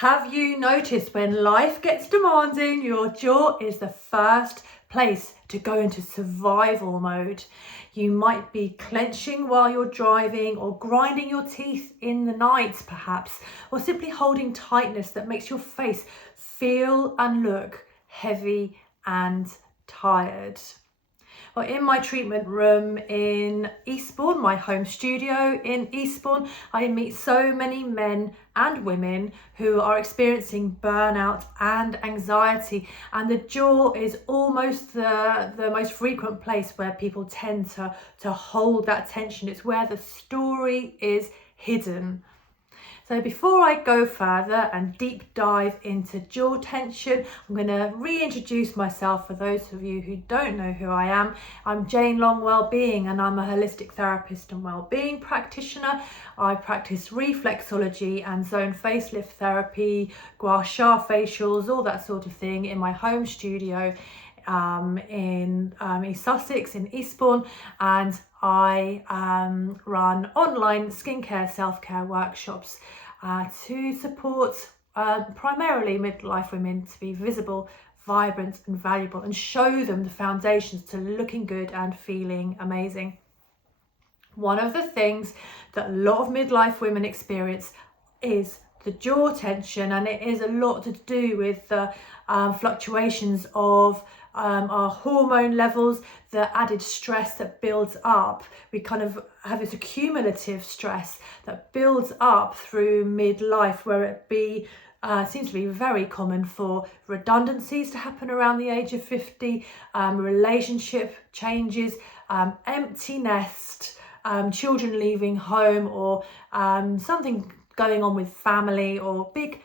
Have you noticed when life gets demanding, your jaw is the first place to go into survival mode? You might be clenching while you're driving, or grinding your teeth in the night perhaps, or simply holding tightness that makes your face feel and look heavy and tired. Well, in my treatment room in Eastbourne, my home studio in Eastbourne, I meet so many men and women who are experiencing burnout and anxiety, and the jaw is almost the most frequent place where people tend to hold that tension. It's where the story is hidden. So before I go further and deep dive into jaw tension, I'm going to reintroduce myself for those of you who don't know who I am. I'm Jane Long Wellbeing, and I'm a holistic therapist and wellbeing practitioner. I practice reflexology and zone facelift therapy, Gua Sha facials, all that sort of thing in my home studio in East Sussex in Eastbourne, and I run online skincare self-care workshops to support primarily midlife women to be visible, vibrant and valuable, and show them the foundations to looking good and feeling amazing. One of the things that a lot of midlife women experience is the jaw tension, and it is a lot to do with the fluctuations of our hormone levels, the added stress that builds up. We kind of have this accumulative stress that builds up through midlife, where it seems to be very common for redundancies to happen around the age of 50, relationship changes, empty nest, children leaving home, or something going on with family, or big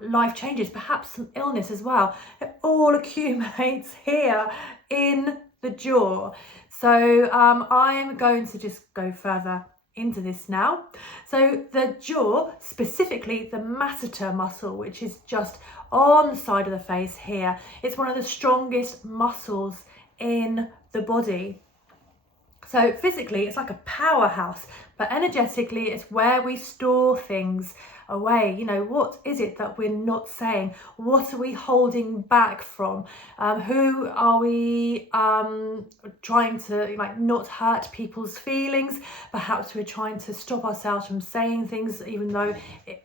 life changes, perhaps some illness as well. It all accumulates here in the jaw. So I'm going to just go further into this now. So the jaw, specifically the masseter muscle, which is just on the side of the face here, it's one of the strongest muscles in the body. So physically it's like a powerhouse, but energetically it's where we store things away. You know, what is it that we're not saying? What are we holding back from? Who are we trying to not hurt people's feelings? Perhaps we're trying to stop ourselves from saying things even though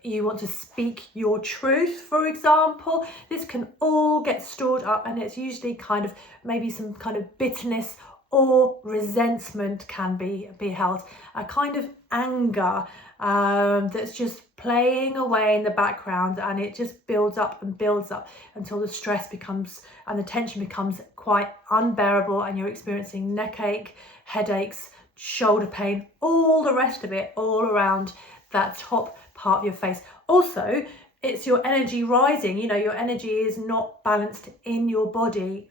you want to speak your truth, for example. This can all get stored up, and it's usually kind of maybe some kind of bitterness or resentment can be held, a kind of anger that's just playing away in the background, and it just builds up and builds up until the stress becomes and the tension becomes quite unbearable, and you're experiencing neck ache, headaches, shoulder pain, all the rest of it all around that top part of your face. Also, it's your energy rising. You know, your energy is not balanced in your body.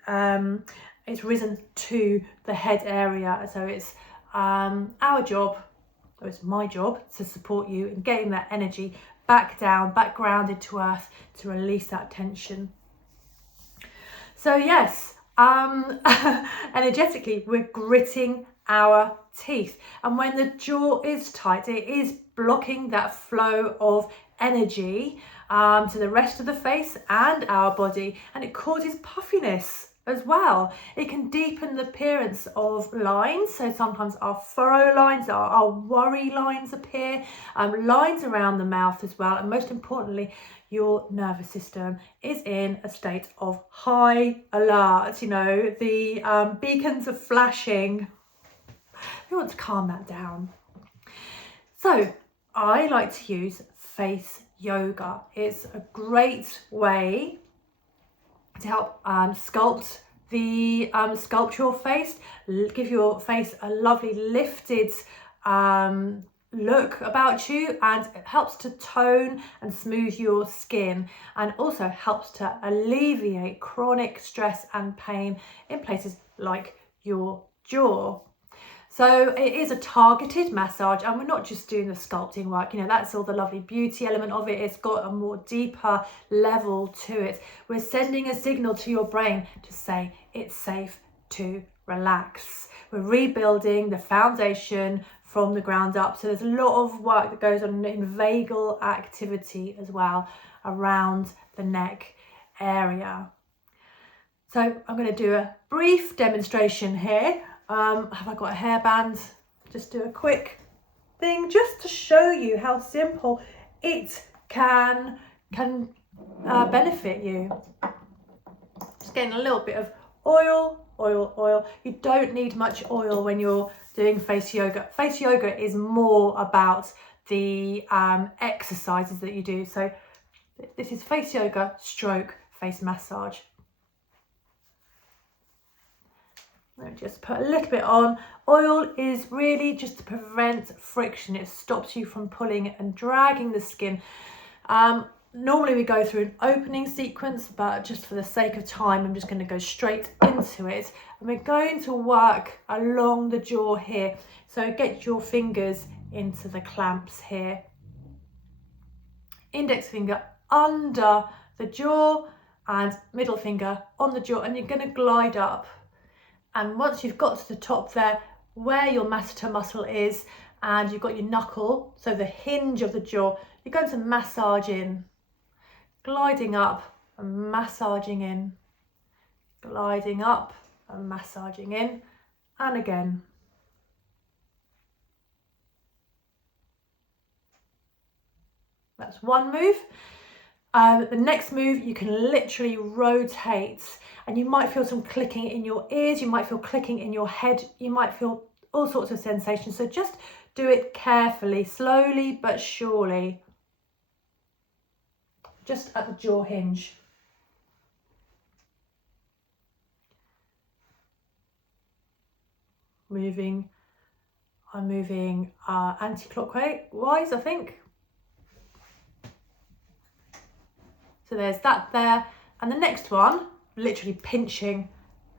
It's risen to the head area. So it's our job, or it's my job, to support you in getting that energy back down, back grounded to earth, to release that tension. So yes, energetically, we're gritting our teeth. And when the jaw is tight, it is blocking that flow of energy to the rest of the face and our body, and it causes puffiness as well. It can deepen the appearance of lines, so sometimes our furrow lines, our worry lines appear, lines around the mouth as well, and most importantly, your nervous system is in a state of high alert. You know, the beacons are flashing. We want to calm that down. So I like to use face yoga. It's a great way to help sculpt your face, give your face a lovely lifted look about you, and it helps to tone and smooth your skin, and also helps to alleviate chronic stress and pain in places like your jaw. So it is a targeted massage, and we're not just doing the sculpting work, you know, that's all the lovely beauty element of it. It's got a more deeper level to it. We're sending a signal to your brain to say it's safe to relax. We're rebuilding the foundation from the ground up. So there's a lot of work that goes on in vagal activity as well around the neck area. So I'm going to do a brief demonstration here. Have I got a hairband? Just do a quick thing just to show you how simple it can benefit you. Just getting a little bit of oil. You don't need much oil when you're doing face yoga. Face yoga is more about the exercises that you do. So this is face yoga stroke face massage. Let me just put a little bit on. Oil is really just to prevent friction. It stops you from pulling and dragging the skin. Normally we go through an opening sequence, but just for the sake of time, I'm just going to go straight into it. And we're going to work along the jaw here. So get your fingers into the clamps here. Index finger under the jaw and middle finger on the jaw, and you're going to glide up. And once you've got to the top there, where your masseter muscle is, and you've got your knuckle, so the hinge of the jaw, you're going to massage in, gliding up and massaging in, gliding up and massaging in, and again. That's one move. The next move, you can literally rotate, and you might feel some clicking in your ears, you might feel clicking in your head, you might feel all sorts of sensations. So just do it carefully, slowly but surely, just at the jaw hinge. I'm moving anti-clockwise, I think. So there's that there, and the next one, literally pinching.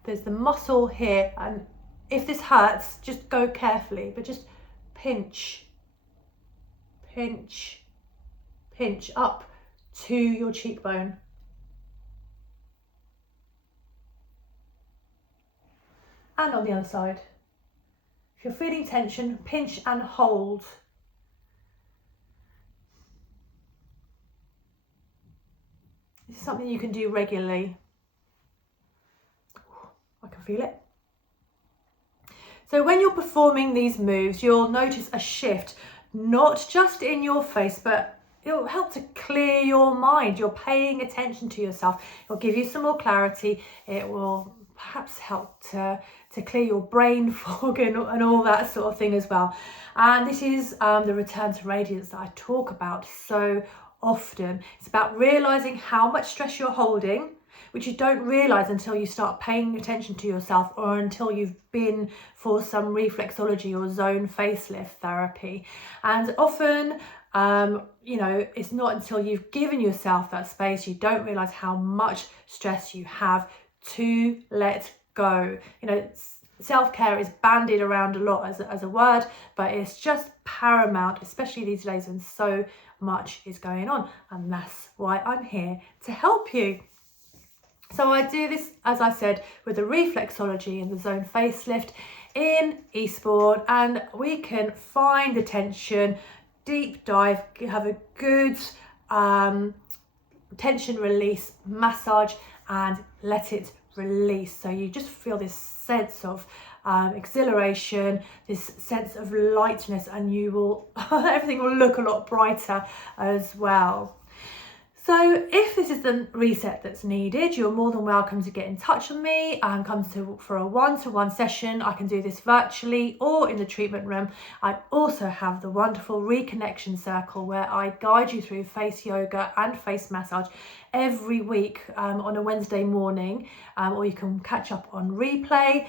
There's the muscle here, and if this hurts, just go carefully, but just pinch, pinch, pinch up to your cheekbone. And on the other side. If you're feeling tension, pinch and hold. This is something you can do regularly. I can feel it. So when you're performing these moves, you'll notice a shift, not just in your face, but it'll help to clear your mind. You're paying attention to yourself. It'll give you some more clarity. It will perhaps help to clear your brain fog and all that sort of thing as well. And this is the return to radiance that I talk about so often. It's about realizing how much stress you're holding, which you don't realize until you start paying attention to yourself, or until you've been for some reflexology or zone facelift therapy. And often, you know, it's not until you've given yourself that space, you don't realize how much stress you have to let go. You know, self-care is bandied around a lot as a word, but it's just paramount, especially these days when so much is going on. And that's why I'm here to help you. So I do this, as I said, with the reflexology and the zone facelift in Eastbourne, and we can find the tension, deep dive, have a good tension release massage and let it release. So you just feel this sense of exhilaration, this sense of lightness, and you will everything will look a lot brighter as well. So if this is the reset that's needed, you're more than welcome to get in touch with me and come for a one-to-one session. I can do this virtually or in the treatment room. I also have the wonderful Reconnection Circle, where I guide you through face yoga and face massage every week on a Wednesday morning, or you can catch up on replay.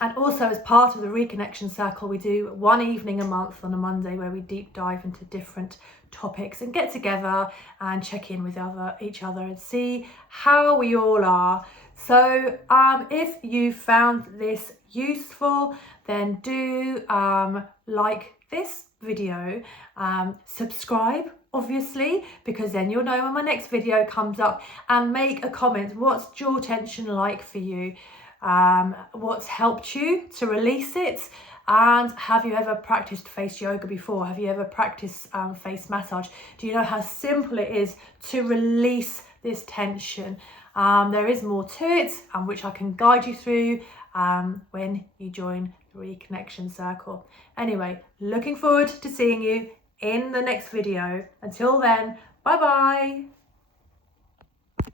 And also, as part of the Reconnection Circle, we do one evening a month on a Monday where we deep dive into different topics and get together and check in with each other and see how we all are. So if you found this useful, then do like this video, subscribe obviously, because then you'll know when my next video comes up, and make a comment. What's jaw tension like for you? What's helped you to release it, And have you ever practiced face yoga before? Have you ever practiced face massage? Do you know how simple it is to release this tension? There is more to it, which I can guide you through when you join the Reconnection Circle. Anyway, looking forward to seeing you in the next video. Until then, bye bye.